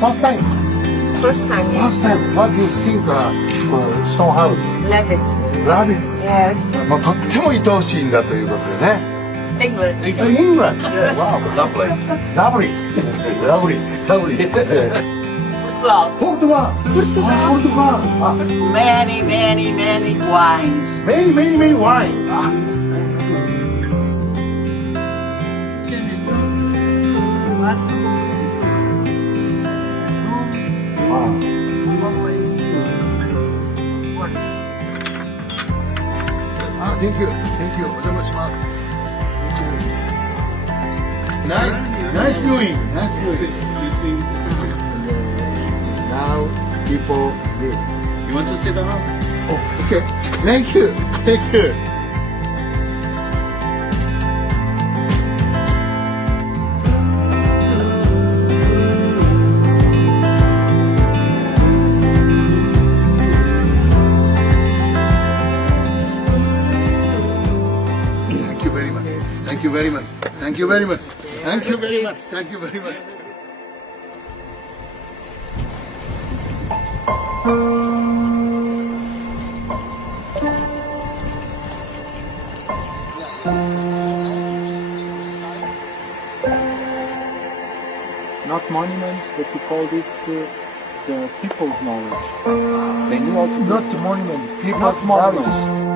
First time. First time. First time. What do you think? Stone house. Love it. Love it. Yes. まあとっても愛おしいんだということでね。England. England. Yes. Wow. Lovely. Lovely. Lovely. Lovely. Well, Portugal. Portugal. many wines. Many wines. Thank you. Thank you. お邪魔します。Nice viewing. Nice viewing. Now people leave. You want to see the house? Oh, okay. Thank you. Thank you. Thank you very much. Thank you very much. Thank you very much. Thank you very much. Thank you very much. Not monuments, but we call this the people's knowledge. They knew how to Not monument. People's not monuments.